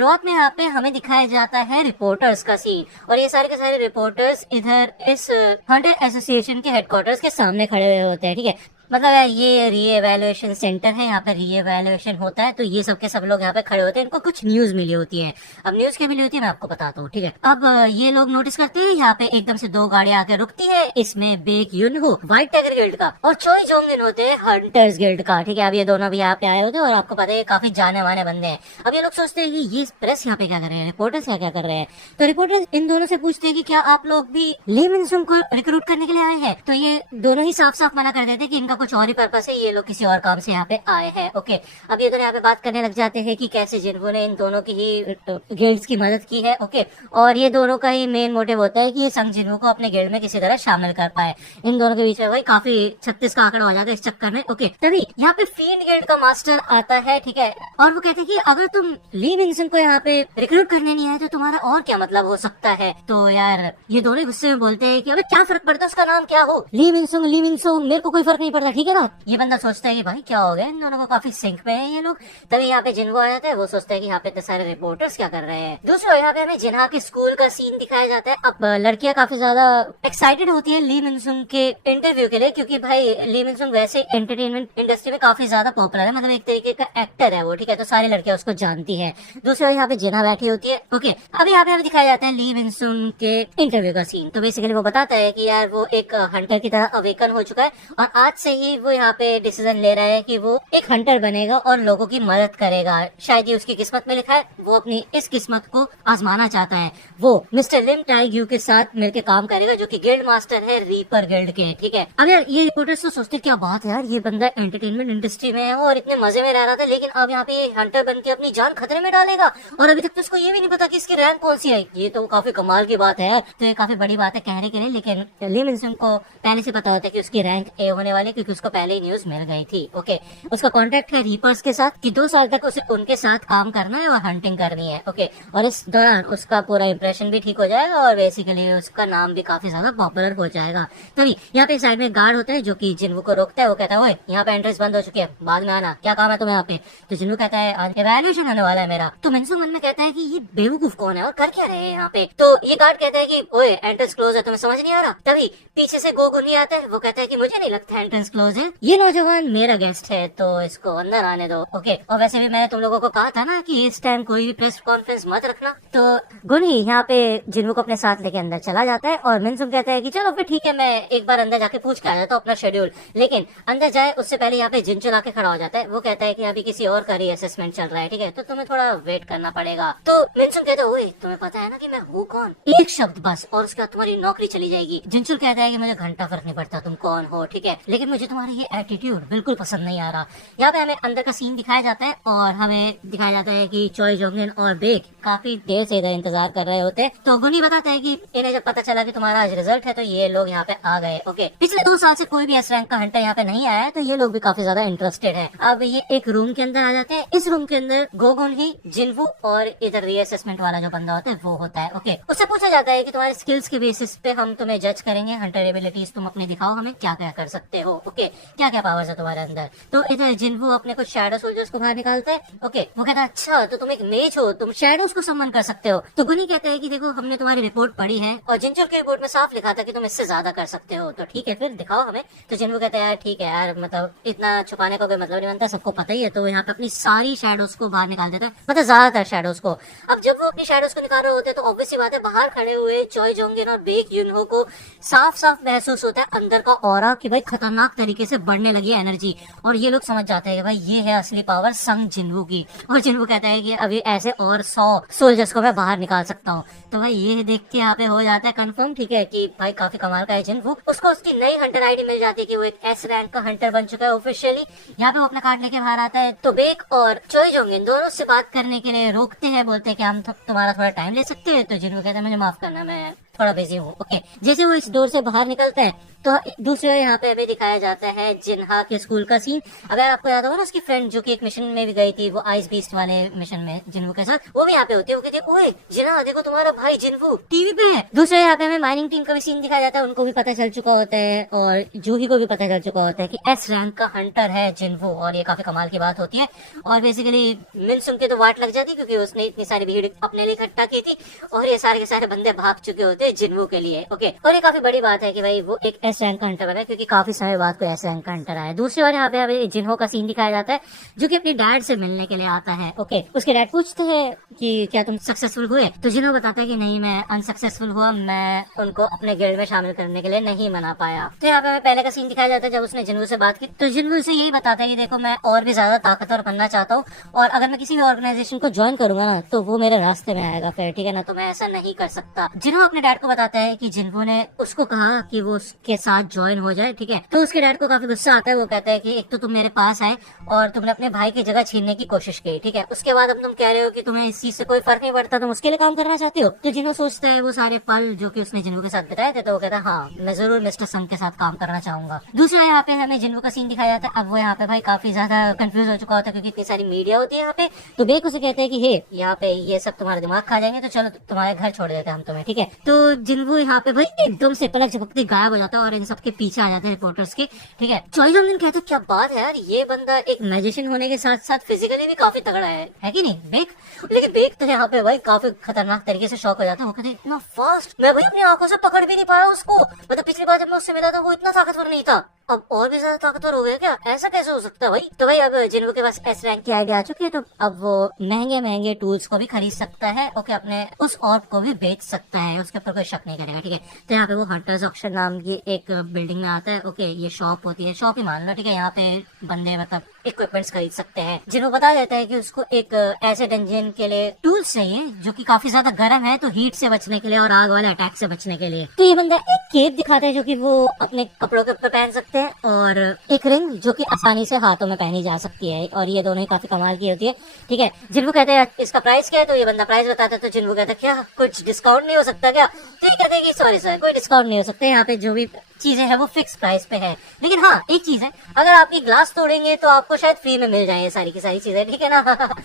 शुरुआत में यहाँ पे हमें दिखाया जाता है रिपोर्टर्स का सीन, और ये सारे के सारे रिपोर्टर्स इधर इस हंटर एसोसिएशन के हेडक्वार्टर्स के सामने खड़े हुए होते हैं। ठीक है, मतलब ये रीएवैल्यूएशन सेंटर है, यहाँ पे रीएवैल्यूएशन होता है, तो ये सब के सब लोग यहाँ पे खड़े होते हैं। इनको कुछ न्यूज मिली होती है। अब न्यूज क्या मिली होती है मैं आपको बताता हूँ। ठीक है, अब ये लोग नोटिस करते हैं यहाँ पे एकदम से दो गाड़ियां आके रुकती है। इसमें बेक युनहो व्हाइट टाइगर गिल्ड का और चोई जोंगिन होते हैं हंटर्स गिल्ड का। ठीक है, अब ये दोनों भी यहाँ पे आए होते हैं और आपको पता है काफी जाने माने बंदे हैं। अब ये लोग सोचते हैं कि ये प्रेस यहाँ पे क्या कर रहे हैं, रिपोर्टर्स क्या कर रहे हैं। तो रिपोर्टर्स इन दोनों से पूछते हैं कि क्या आप लोग भी ली मिनसुंग को रिक्रूट करने के लिए आए हैं। तो ये दोनों ही साफ साफ मना कर देते हैं कि इनका कुछ और ही पर्पस है, ये लोग किसी और काम से यहाँ पे आए हैं। ओके, अब ये दोनों यहाँ पे बात करने लग जाते हैं कि कैसे जिन्हों ने इन दोनों की ही गिल्ड्स की मदद की है। ओके, और ये दोनों का ही मेन मोटिव होता है कि ये संग जिन्हों को अपने गिल्ड में किसी तरह शामिल कर पाए। इन दोनों के बीच में वही काफी 36 का आंकड़ा हो जाता है इस चक्कर में। ओके, तभी यहाँ पे फील्ड गिल्ड का मास्टर आता है। ठीक है, और वो कहते हैं कि अगर तुम ली मिनसुंग को यहाँ पे रिक्रूट करने नहीं आए तो तुम्हारा और क्या मतलब हो सकता है। तो यार ये दोनों गुस्से में बोलते हैं कि अबे क्या फर्क पड़ता है उसका नाम क्या हो, ली मिनसुंग मेरे को कोई फर्क नहीं पड़ता। ठीक है ना। ये बंदा सोचता है कि भाई क्या हो गया, इन दोनों को काफी सिंक पे है ये लोग। तभी यहाँ पे जिन्हो आ जाता है, वो सोचता है कि यहाँ पे इतने सारे रिपोर्टर्स क्या कर रहे हैं। दूसरा यहाँ पे हमें जिन्हा के स्कूल का सीन दिखाया जाता है। अब लड़कियां काफी ज्यादा एक्साइटेड होती है ली मिनसुंग के इंटरव्यू के लिए, क्योंकि भाई ली मिनसुंग वैसे एंटरटेनमेंट इंडस्ट्री में काफी ज्यादा पॉपुलर है, मतलब एक तरीके का एक्टर है वो। ठीक है, तो सारी लड़कियां उसको जानती है। दूसरा यहाँ पे जिन्हा बैठी होती है। ओके, अब यहाँ पे हमें दिखाया जाता है ली मिनसुंग के इंटरव्यू का सीन। तो बेसिकली वो बताता है कि यार वो एक हंटर की तरह अवेकन हो चुका है और आज से ही वो यहाँ पे डिसीजन ले रहा है कि वो एक हंटर बनेगा और लोगों की मदद करेगा। शायद ये उसकी किस्मत में लिखा है, वो अपनी इस किस्मत को आजमाना चाहता है। वो मिस्टर लिम टाइग्यू के साथ मिलकर काम करेगा, जो कि गिल्ड मास्टर है रीपर गिल्ड के। ठीक है, अब यार ये रिपोर्टर्स तो सोचते क्या बात है यार, ये बंदा एंटरटेनमेंट इंडस्ट्री में है और इतने मजे में रह रहा था, लेकिन अब यहाँ पे हंटर बन के अपनी जान खतरे में डालेगा और अभी तक तो उसको ये भी नहीं पता कि इसकी रैंक कौन सी है। ये तो काफी कमाल की बात है यार, तो ये काफी बड़ी बात है कहने के लिए। लेकिन ली मिनसुंग को पहले से पता होता है कि उसकी रैंक ए होने वाली, क्योंकि उसको पहले ही न्यूज मिल गई थी। ओके, उसका कॉन्ट्रैक्ट है रीपर्स के साथ कि 2 साल तक उसे उनके साथ काम करना है और हंटिंग करनी है। ओके, और इस दौरान उसका पूरा इंप्रेशन भी ठीक हो जाएगा और बेसिकली उसका नाम भी काफी ज्यादा पॉपुलर हो जाएगा। तभी यहाँ पे साइड में गार्ड होता है जो कि जिन्हो को रोकता है। वो कहता है ओए यहाँ पे एंट्रेंस बंद हो चुकी है, बाद में आना, क्या काम है तुम्हें यहाँ पे। तो जिन्हो कहता है आज इवैल्यूएशन होने वाला है मेरा। तो मिनसुंग मन में कहता है कि ये बेवकूफ कौन है और कर क्या रहे हैं यहाँ पे। तो ये गार्ड कहता है कि ओए एंट्रेंस क्लोज है, तुम्हें समझ नहीं आ रहा। तभी पीछे से गोगुनी आता है, वो कहता है कि मुझे नहीं लगता एंट्रेंस क्लोज है, ये नौजवान मेरा गेस्ट है तो इसको अंदर आने दो। ओके, और वैसे भी मैंने तुम लोगों को कहा था ना कि इस टाइम कोई भी प्रेस कॉन्फ्रेंस मत रखना। तो गुनी यहाँ पे जिन्हो को अपने साथ लेके अंदर चला जाता है और मिनसुंग कहता है कि चलो फिर ठीक है, मैं एक बार अंदर जाके पूछ के आ जाता हूँ अपना शेड्यूल। लेकिन अंदर जाए उससे पहले यहाँ पे जिनचुल आके खड़ा हो जाता है। वो कहता है कि अभी किसी और का रीअसेसमेंट चल रहा है, ठीक है, तो तुम्हें थोड़ा वेट करना पड़ेगा। तो मिनसुंग कहता है ओए तुम्हें पता है ना कि मैं हूँ कौन, एक शब्द बस और उसके बाद तुम्हारी नौकरी चली जाएगी। जिनचुल कहता है कि मुझे घंटा फर्क नहीं पड़ता तुम कौन हो, ठीक है, लेकिन मुझे तुम्हारा ये एटीट्यूड बिल्कुल पसंद नहीं आ रहा। यहाँ पे हमें अंदर का सीन दिखाया जाता है और हमें दिखाया जाता है कि चोई जोंगिन और बेक काफी देर से इधर इंतजार कर रहे होते। तो गुनी बताता है कि इन्हें जब पता चला कि तुम्हारा आज रिजल्ट है तो ये लोग यहाँ पे आ गए। ओके, पिछले 2 साल से कोई भी एस रैंक का हंटर यहाँ पे नहीं आया है, तो ये लोग भी काफी ज्यादा इंटरेस्टेड है। अब ये एक रूम के अंदर आ जाते हैं। इस रूम के अंदर गोगुन ही, जिन्हो और इधर रीअसेसमेंट वाला जो बंदा होता है वो होता है। ओके, उससे पूछा जाता है कि तुम्हारे स्किल्स के बेसिस पे हम तुम्हें जज करेंगे, हंटर एबिलिटीज तुम अपने दिखाओ, हमें क्या क्या कर सकते हो। ओके, क्या क्या पावर्स है तुम्हारे अंदर। तो इधर जिन्हो अपने कुछ शैडो सोल्जर्स को बाहर निकालता है। ओके, वो कहता है अच्छा तो तुम एक मेज हो, तुम शैडोज को समन कर सकते हो। तो गुनी कहता है कि देखो हमने तुम्हारी रिपोर्ट पढ़ी है और जिनचुल की रिपोर्ट में साफ लिखा था कि तुम इससे ज्यादा कर सकते हो, तो ठीक है फिर दिखाओ हमें। तो जिन्हो कहता है यार ठीक है यार, मतलब इतना छुपाने का कोई मतलब नहीं बनता, सबको पता ही है। तो यहाँ पे अपनी सारी शैडोज को बाहर निकाल देता है, मतलब ज्यादातर शैडोज को। अब जब वो अपनी शैडोज को निकाल रहे होते हैं तो ऑब्वियसली बात है बाहर खड़े हुए चोई जोंगिन और बेक युनहो को साफ साफ महसूस होता है अंदर का ऑरा कि भाई खतरनाक तरीके से बढ़ने लगी है एनर्जी, और ये लोग समझ जाते हैं कि भाई ये है असली पावर संग जिन्हो की। और जिन्हो कहता है कि अभी ऐसे और 100 सोल्जर्स को मैं बाहर निकाल सकता हूँ। तो भाई ये देख के यहाँ पे हो जाता है कंफर्म, ठीक है, कि भाई काफी कमाल का है जिन्हो। उसको उसकी नई हंटर आईडी मिल जाती है कि वो एक एस रैंक का हंटर बन चुका है ऑफिशियली। यहाँ पे वो अपना कार्ड लेके बाहर आता है। तो बेक और चोई जोंगिन दोनों से बात करने के लिए रोकते हैं, बोलते हैं कि हम तुम्हारा थोड़ा टाइम ले सकते हैं। तो जिन्हो कहता है मुझे माफ करना, मैं थोड़ा बिजी हूँ। ओके, जैसे वो इस डोर से बाहर निकलता है तो दूसरे यहाँ पे हमें दिखाया जाता है जिन्हा के स्कूल का सीन। अगर आपको याद होगा ना, उसकी फ्रेंड जो कि एक मिशन में भी गई थी, वो आइस बीस्ट वाले मिशन में जिन्हू के साथ, वो भी यहाँ पे होती है। वो कहती है, ओए जिन्हा देखो तुम्हारा भाई जिन्हू टीवी पे है। दूसरे यहाँ पे हमें माइनिंग टीम का भी सीन दिखाया जाता है। उनको भी पता चल चुका होता है और जूही को भी पता चल चुका होता है कि एस रैंक का हंटर है जिन्हू, और ये काफी कमाल की बात होती है। और बेसिकली मिनसुंग के तो वाट लग जाती क्योंकि उसने इतनी सारी भीड़ अपने लिए इकट्ठा की थी और ये सारे के सारे बंदे भाग चुके होते हैं जिन्हू के लिए। ओके, और ये काफी बड़ी बात है कि भाई वो एक एस रैंक का हंटर बना क्योंकि काफी समय बाद कोई एस रैंक का हंटर आया। दूसरी बार यहाँ पे हमें जिन्हो का सीन दिखाया जाता है जो कि अपने डैड से मिलने के लिए आता है। ओके, उसके डैड पूछते हैं कि क्या तुम सक्सेसफुल हुए, तो जिन्हो बताता है कि नहीं, मैं अनसक्सेसफुल हुआ, मैं उनको अपने गिल्ड में शामिल करने के लिए नहीं मना पाया। तो यहाँ पे हमें पहले का सीन दिखाया जाता है जब उसने जिन्हो से बात की, तो जिन्हो से यही बताता है कि देखो मैं और भी ज्यादा ताकतवर बनना चाहता हूँ और अगर मैं किसी भी ऑर्गेनाइजेशन को ज्वाइन करूंगा ना तो वो मेरे रास्ते में आएगा फिर, ठीक है ना, तो मैं ऐसा नहीं कर सकता। जिन्हो अपने डैड को बताता है कि जिन्हो ने उसको कहा कि वो उसके साथ ज्वाइन हो जाए, ठीक है, तो उसके डैड को काफी गुस्सा आता है। वो कहता है कि एक तो तुम मेरे पास आए और तुमने अपने भाई की जगह छीनने की कोशिश की, ठीक है, उसके बाद अब तुम कह रहे हो कि तुम्हें इस चीज से कोई फर्क नहीं पड़ता, तुम उसके लिए काम करना चाहते हो। तो जिन्हो सोचता है वो सारे पल जो कि उसने जिन्हो के साथ बिताए थे, तो वो कहता है हाँ मैं जरूर मिस्टर संग के साथ काम करना चाहूंगा। दूसरा यहाँ पे हमें जिन्हो का सीन दिखाया जाता है। अब वो यहाँ पे भाई काफी ज्यादा कंफ्यूज हो चुका होता है क्योंकि इतनी सारी मीडिया होती है यहाँ पे। तो बेक उसे कहते हैं कि हे यहाँ पे ये सब तुम्हारा दिमाग खा जाएंगे, तो चलो तुम्हारे घर छोड़ देते हैं हम तुम्हें, ठीक है। तो जिन्हो यहाँ पे भाई एकदम से पलक झपकते गायब हो जाता है और इन सबके पीछे आ जाते हैं रिपोर्टर्स के, ठीक है। चौधरी दिन कहते क्या बात है यार, ये बंदा एक मैजिशियन होने के साथ साथ फिजिकली भी काफी तगड़ा है कि नहीं बेक। लेकिन बेक तो यहाँ पे भाई काफी खतरनाक तरीके से शॉक हो जाता है। वो कहते इतना फास्ट, मैं भाई अपनी आंखों से पकड़ भी नहीं पाया उसको। मतलब पिछली बार जब मैं उससे मिला था वो इतना ताकतवर नहीं था, अब और भी ज्यादा ताकतवर हो गया क्या, ऐसा कैसे हो सकता है भाई। तो भाई अब जिन्हो के पास एस रैंक की आइडिया आ चुकी है, तो अब वो महंगे महंगे टूल्स को भी खरीद सकता है। ओके, अपने उस ऑर्ब को भी बेच सकता है, उसके ऊपर कोई शक नहीं करेगा, ठीक है। तो यहाँ पे वो हंटर्स ऑक्शन नाम की एक बिल्डिंग में आता है। ओके, ये शॉप होती है, शॉप ही मान लो, ठीक है। यहाँ पे बंदे मतलब इक्विपमेंट्स खरीद सकते हैं। जिन्हों बता देता है कि उसको एक ऐसे डंजन के लिए टूल्स चाहिए जो कि काफी ज्यादा गर्म है, तो हीट से बचने के लिए और आग वाले अटैक से बचने के लिए। तो ये बंदा एक केप दिखाता है जो कि वो अपने कपड़ों के ऊपर पहन सकते हैं और एक रिंग जो कि आसानी से हाथों में पहनी जा सकती है, और ये दोनों ही काफी कमाल की होती है, ठीक है। जिन्हों कहते हैं इसका प्राइस क्या है, तो ये बंदा प्राइस बताता है। तो जिन्हों कहता है क्या कुछ डिस्काउंट नहीं हो सकता क्या, तो ये कहते हैं कि सॉरी सर कोई डिस्काउंट नहीं हो सकता, यहाँ पे जो भी चीजें हैं वो फिक्स प्राइस पे है। लेकिन हाँ एक चीज है, अगर आप ये ग्लास तोड़ेंगे तो आपको शायद फ्री में मिल जाए ये सारी की सारी चीजें, ठीक है ना।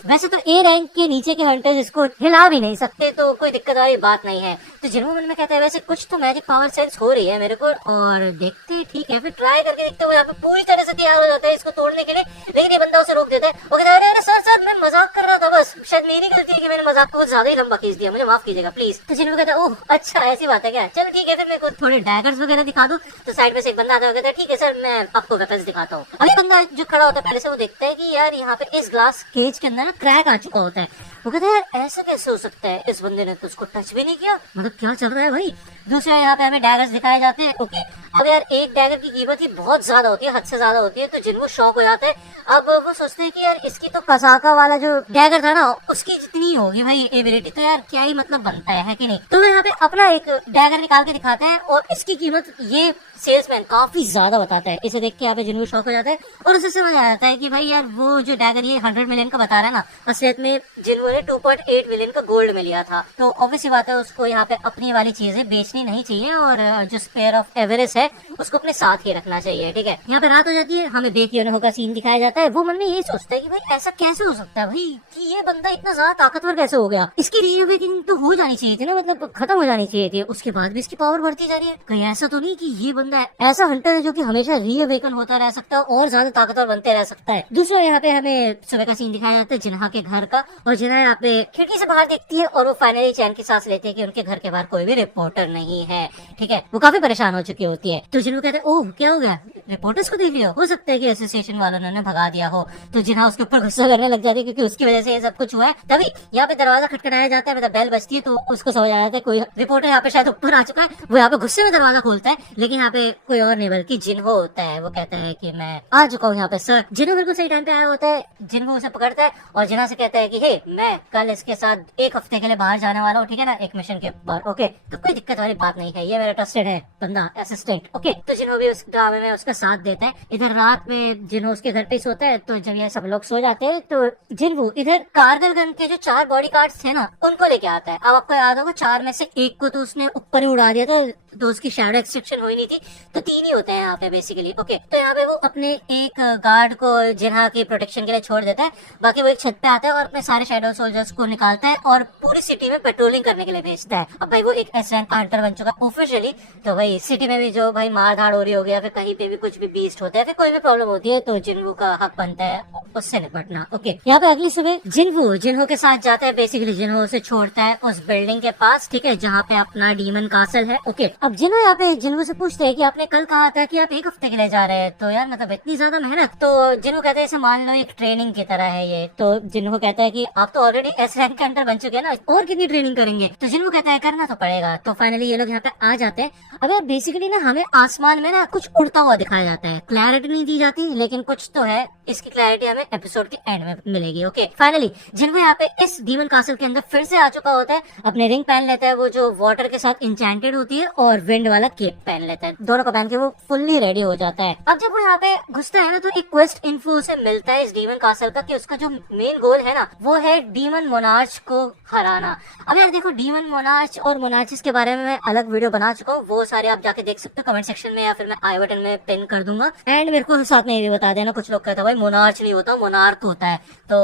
वैसे तो ए रैंक के नीचे के हंटर्स इसको हिला भी नहीं सकते, तो कोई दिक्कत वाली बात नहीं है। तो जिन्हों मन में कहता है वैसे कुछ तो मैजिक पावर सेंस हो रही है मेरे को, और देखते हैं, ठीक है, फिर ट्राई करके देखते हुए यहाँ पे पूरी तरह से तैयार हो जाता है इसको तोड़ने के लिए। लेकिन ये बंदा उसे रोक देता है। वो कहता है अरे सर मैं मजाक कर रहा था, बस शायद मेरी गलती है कि मैंने मजाक को ज्यादा ही लंबा खींच दिया, मुझे माफ कीजिएगा प्लीज। तो जिन्हों कहता है ओह अच्छा ऐसी बात है क्या, चलो ठीक है, फिर मेरे को थोड़े डैगर्स वगैरह दिखा दो। तो साइड में से एक बंदा आता है, कहता है ठीक है सर मैं आपको वेपन्स दिखाता हूँ। अभी बंदा जो खड़ा होता है पहले से वो देखता है कि यार यहाँ पे इस ग्लास केज के अंदर ना क्रैक आ चुका होता है। वो कहता है यार ऐसा कैसे हो सकता है, इस बंदे ने तो उसको टच भी नहीं किया, मतलब क्या चल रहा है भाई। दूसरा यहाँ पे हमें डैगर्स दिखाए जाते हैं। ओके, अब यार एक डैगर की कीमत ही बहुत ज्यादा होती है, हद से ज्यादा होती है। तो जिनको शौक हो जाते हैं, अब वो सोचते हैं कि यार इसकी तो कसाका वाला जो डैगर था ना उसकी जितनी होगी भाई एबिलिटी, तो यार क्या ही मतलब बनता है कि नहीं। तो यहाँ पे अपना एक डैगर निकाल के दिखाते हैं और इसकी कीमत ये सेल्समैन काफी ज्यादा बताता है। इसे देख के यहाँ पे जिनको शौक हो जाता है और उसे समझ आ जाता है कि भाई यार वो जो डैगर ये 100 मिलियन का बता रहा है ना, असलियत में जिन्होंने 2.8 मिलियन का गोल्ड में लिया था। तो ऑब्वियसली बात है उसको यहाँ पे अपनी वाली चीजें बेचनी नहीं चाहिए और जो स्पेयर ऑफ एवरेस्ट है उसको अपने साथ ही रखना चाहिए, ठीक है। यहाँ पे रात हो जाती है, हमें बेकियोनो का सीन दिखाया जाता है। वो मन में यही सोचता है कि भाई ऐसा कैसे हो सकता है भाई कि ये बंदा इतना ज्यादा ताकतवर कैसे हो गया, इसकी रीअवेकनिंग तो हो जानी चाहिए थी ना, मतलब खत्म हो जानी चाहिए थी, उसके बाद भी इसकी पावर बढ़ती जा रही है। कहीं ऐसा तो नहीं कि ये बंदा ऐसा हंटर है जो कि हमेशा रीअवेकन होता रह सकता है और ज्यादा ताकतवर बनते रह सकता है। दूसरा यहाँ पे हमें सुबह का सीन दिखाया जाता है जिन्हा के घर का, और जिन्हा यहाँ पे खिड़की से बाहर देखती है और वो फाइनली चैन की सांस लेती है कि उनके घर के बाहर कोई भी रिपोर्टर नहीं है, ठीक है। वो काफी परेशान हो चुकी होती है। तो जिन्हों कहते हैं ओह क्या हो गया, रिपोर्टर्स को देख लिया, हो सकता है कि एसोसिएशन वालों ने भगा दिया हो। तो जिन्हा उसके ऊपर गुस्सा करने लग जाती है क्योंकि उसकी वजह से ये सब कुछ हुआ है। तभी यहाँ पे दरवाजा खटखटाया जाता है, मतलब बेल बजती है, तो उसको समझ आ जाता है कोई रिपोर्टर यहाँ पे शायद ऊपर आ चुका है। वो यहाँ पे गुस्से में दरवाजा खोलता है, लेकिन यहाँ पे कोई और नहीं बल्कि जिन्हो होता है। वो कहता है कि मैं आ चुका हूँ यहाँ पे सर। जिन्हो बिल्कुल सही टाइम पे आया होता है। जिन्हो उसे पकड़ता है और जिन्हा से कहता है कि हे मैं कल इसके साथ 1 हफ्ते के लिए बाहर जाने वाला हूँ, ठीक है ना, एक मिशन के ऊपर। ओके, तो कोई दिक्कत वाली बात नहीं है, ये मेरा ट्रस्टेड है बंदा, असिस्टेंट। ओके, तो जिन्हो भी उस ड्रामे में उसका साथ देता है। इधर रात में जिन्हो उसके घर पे सोता है, तो जब ये सब लोग सो जाते हैं तो जिन्हो इधर कारगिल गन के जो 4 बॉडी गार्ड्स थे ना उनको लेके आता है। अब आपको याद होगा 4 में से 1 को तो उसने ऊपर ही उड़ा दिया था तो उसकी शैडो एक्सट्रैक्शन हुई नहीं थी, तो 3 ही होते हैं यहाँ पे बेसिकली। ओके, तो यहाँ पे वो अपने एक गार्ड को जिन्हा के प्रोटेक्शन के लिए छोड़ देता है, बाकी वो एक छत पे आता है और अपने सारे शैडो सोल्जर्स को निकालता है और पूरी सिटी में पेट्रोलिंग करने के लिए भेजता है। अब भाई वो एक एस रैंक हंटर बन चुका ऑफिशियली, तो भाई सिटी में भी जो भाई मार धाड़ हो रही होगी या फिर कहीं पे भी कुछ भी बीस्ट होता है, फिर कोई भी प्रॉब्लम होती है, तो जिन्हू का हक बनता है उससे निपटना। ओके, यहाँ पे अगली सुबह जिन्हू के साथ जाता है, बेसिकली जिन्हू उसे छोड़ता है उस बिल्डिंग के पास, ठीक है, जहाँ पे अपना डीमन कासल है। ओके, अब जिन्हू यहाँ पे जिन्हू से पूछते हैं कि आपने कल कहा था कि आप 1 हफ्ते के लिए जा रहे हैं, तो यार मतलब इतनी ज्यादा मेहनत। तो जिन्हू कहते हैं इसे मान लो एक ट्रेनिंग की तरह है ये। तो जिन्हू कहता है कि आप तो ऑलरेडी एस रैंक के अंडर बन चुके हैं ना, और कितनी ट्रेनिंग करेंगे। तो जिन्हू कहता है करना तो पड़ेगा। तो फाइनली ये लोग यहाँ पे आ जाते हैं। अब यार बेसिकली ना हमें आसमान में ना कुछ उड़ता हुआ दिखाया जाता है, क्लैरिटी नहीं दी जाती लेकिन कुछ तो है, इसकी क्लैरिटी हमें एपिसोड के एंड में मिलेगी। ओके, फाइनली जिन्हू यहाँ पे इस डीमन कासल के अंदर फिर से आ चुका होता है, अपने रिंग पहन लेता है वो जो वाटर के साथ इंचेंटेड होती है, और विंड वाला केप पहन लेता है। दोनों को पहन के वो फुल्ली रेडी हो जाता है। अब जब वो यहाँ पे घुसता है ना, तो एक क्वेस्ट इन्फो उसे मिलता है इस डीमन कासल का, कि उसका जो मेन गोल है ना वो है डीमन मोनार्च को हराना। अब यार देखो, डीमन मोनार्च और मोनार्चिस के बारे में मैं अलग वीडियो बना चुका हूँ, वो सारे आप जाके देख सकते हो कमेंट सेक्शन में, या फिर मैं आई बटन में पिन कर दूंगा। एंड मेरे को साथ में ये भी बता देना, कुछ लोग कहते हैं भाई मोनार्च नहीं होता मोनार्क होता है, तो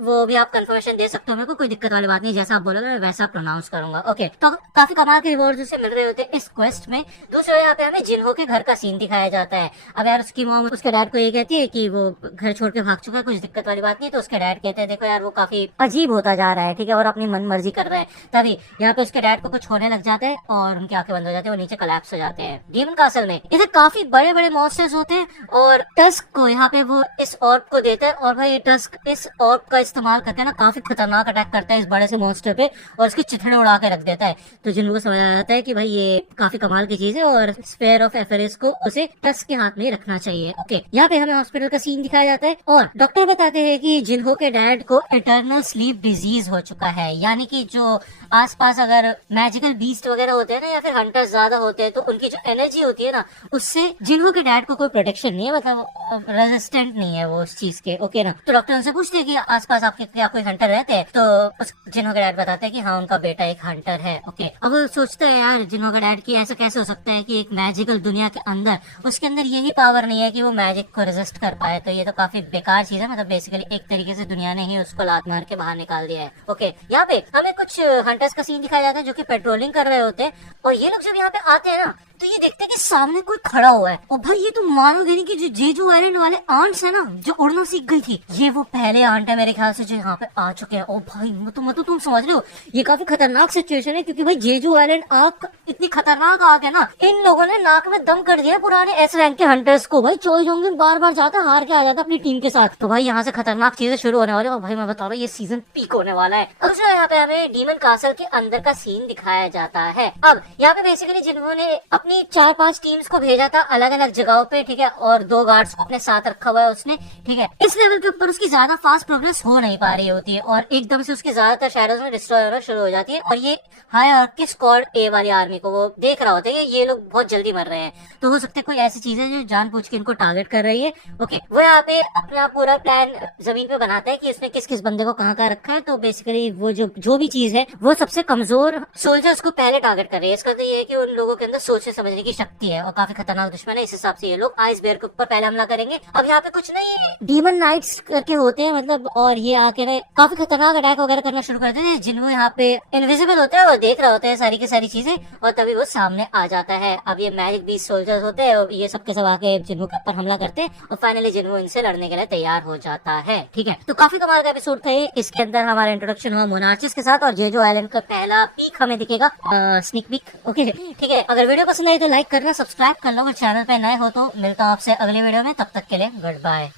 वो भी आप कंफर्मेशन दे सकते हो मेरे को, कोई दिक्कत वाली बात नहीं, जैसा आप बोलोगे मैं वैसा प्रोनाउंस करूंगा। ओके, तो काफी कमाल के रिवॉर्ड्स उसे मिल रहे होते हैं इस क्वेस्ट में। दूसरे यहाँ पे हमें जिन्हो के घर का सीन दिखाया जाता है। अब यार उसकी मॉम उसके डैड को ये कहती है कि वो घर छोड़ के भाग चुका है, कुछ दिक्कत वाली बात नहीं। तो उसके डैड कहते हैं देखो यार वो काफी अजीब होता जा रहा है, ठीक है, और अपनी मन मर्जी कर रहा है। तभी यहाँ पे उसके डैड को कुछ होने लग जाता है और उनकी आंखें बंद हो जाती है, वो नीचे कोलैप्स हो जाते हैं। डीमन कासल में इधर काफी बड़े बड़े मॉन्स्टर्स होते हैं, और टस्क को यहाँ पे वो इस ऑर्ब को देता है, और भाई टस्क इस ऑर्ब का इस्तेमाल करके ना काफी खतरनाक अटैक करता है इस बड़े से मॉन्स्टर पे, और उसकी चिथड़े उड़ा के रख देता है। तो जिनको समझ आ जाता है कि भाई ये काफी कमाल की चीज है, और स्फेयर ऑफ एफेरिस को उसे टस्क के हाथ में रखना चाहिए। ओके, यहाँ पे हमें हॉस्पिटल का सीन दिखाया जाता है, और डॉक्टर बताते हैं कि जिन्हो के डैड को इटर्नल स्लीप डिजीज हो चुका है, यानी कि जो आसपास अगर मैजिकल बीस्ट वगैरह होते हैं ना, या फिर हंटर्स ज्यादा होते हैं, तो उनकी जो एनर्जी होती है ना, उससे जिन्हो के डैड को कोई प्रोटेक्शन नहीं है, मतलब रेजिस्टेंट नहीं है वो उस चीज के। ओके ना, तो डॉक्टर उनसे पूछते हैं कि आसपास आपके क्या कोई हंटर रहते हैं, तो जिन्हो के डैड बताते हैं कि हाँ उनका बेटा एक हंटर है। ओके, अब वो सोचता है यार जिन्हो का डैड की ऐसा कैसे हो सकता है कि एक मैजिकल दुनिया के अंदर उसके अंदर यही पावर नहीं है कि वो मैजिक को रेजिस्ट कर पाए, तो ये तो काफी बेकार चीज है। मतलब बेसिकली एक तरीके से दुनिया ने ही उसको लात मार के बाहर निकाल दिया है। ओके, यहाँ पे हमें कुछ हंटर्स का सीन दिखाया जाता है जो कि पेट्रोलिंग कर रहे होते हैं, और ये लोग जब यहाँ पे आते हैं ना, तो ये देखते हैं कि सामने कोई खड़ा हुआ है, और भाई ये तो मानोगे नहीं कि जो जेजू आइलैंड वाले आंट्स है ना, जो उड़ना सीख गई थी, ये वो पहले आंट है मेरे ख्याल से जो यहाँ पे आ चुके हैं। ओ भाई मतलब तुम समझ रहे हो, ये काफी खतरनाक सिचुएशन है, क्योंकि भाई जेजू आइलैंड आग इतनी खतरनाक आग है ना, इन लोगों ने नाक में दम कर दिया पुराने एस रैंक के हंटर्स को। भाई चोई जोंगिन बार बार जाता हार के आ जाता अपनी टीम के साथ, तो भाई यहाँ से खतरनाक चीजें शुरू होने वाली है। और भाई मैं बता रहा हूँ ये सीजन पीक होने वाला है। अब यहाँ पे हमें डीमन कासल के अंदर का सीन दिखाया जाता है। अब यहाँ पे बेसिकली जिन्होंने अपनी 4-5 टीम्स को भेजा था अलग अलग जगहों पे, ठीक है, और 2 गार्ड्स को अपने साथ रखा हुआ है उसने, ठीक है। इस लेवल के ऊपर उसकी ज्यादा फास्ट प्रोग्रेस हो नहीं पा रही होती है, और एकदम से उसकी ज्यादातर शैडोज में डिस्ट्रॉय होना शुरू हो जाती है, और ये हायरार्की स्क्वाड ए वाली आर्मी को वो देख रहा होता है कि ये लोग बहुत जल्दी मर रहे हैं, तो हो सकता है कोई ऐसी चीज है जो जानबूझ के इनको टारगेट कर रही है। ओके, वो यहाँ पे अपना पूरा प्लान जमीन पे बनाता है कि उसने किस किस बंदे को कहाँ कहाँ रखा है। तो बेसिकली वो जो भी चीज है वो सबसे कमजोर सोल्जर्स को पहले टारगेट कर रही है। इसका तो ये है कि उन लोगों के अंदर सोचने समझने की शक्ति है, और काफी खतरनाक दुश्मन है, इस हिसाब से ये लोग आइस बेयर के ऊपर पहले हमला करेंगे। अब यहाँ पे कुछ नहीं डीमन नाइट्स करके होते हैं, मतलब, और ये आके ना काफी खतरनाक अटैक वगैरह करना शुरू कर देते हैं। जिन्हों यहाँ पे इनविजिबल होते हैं और देख रहे होते हैं सारी की सारी चीजें, और तभी वो सामने आ जाता है। अब ये मैजिक बीस्ट सोल्जर्स होते हैं, और ये सबके सब आके जिन्हों के ऊपर हमला करते हैं, और फाइनली जिन्हों इनसे लड़ने के लिए तैयार हो जाता है। ठीक है, तो काफी कमाल का एपिसोड था ये। इसके अंदर हमारा इंट्रोडक्शन हुआ मोनार्चिस के साथ, और जेजो आइलैंड का पहला पीक हमें दिखेगा, स्नीक पीक। ओके, ठीक है, अगर वीडियो पसंद आई तो लाइक करना, सब्सक्राइब कर लो, अगर चैनल पे नए हो तो। मिलता हूँ आपसे अगले वीडियो में, तब तक के लिए गुड बाय।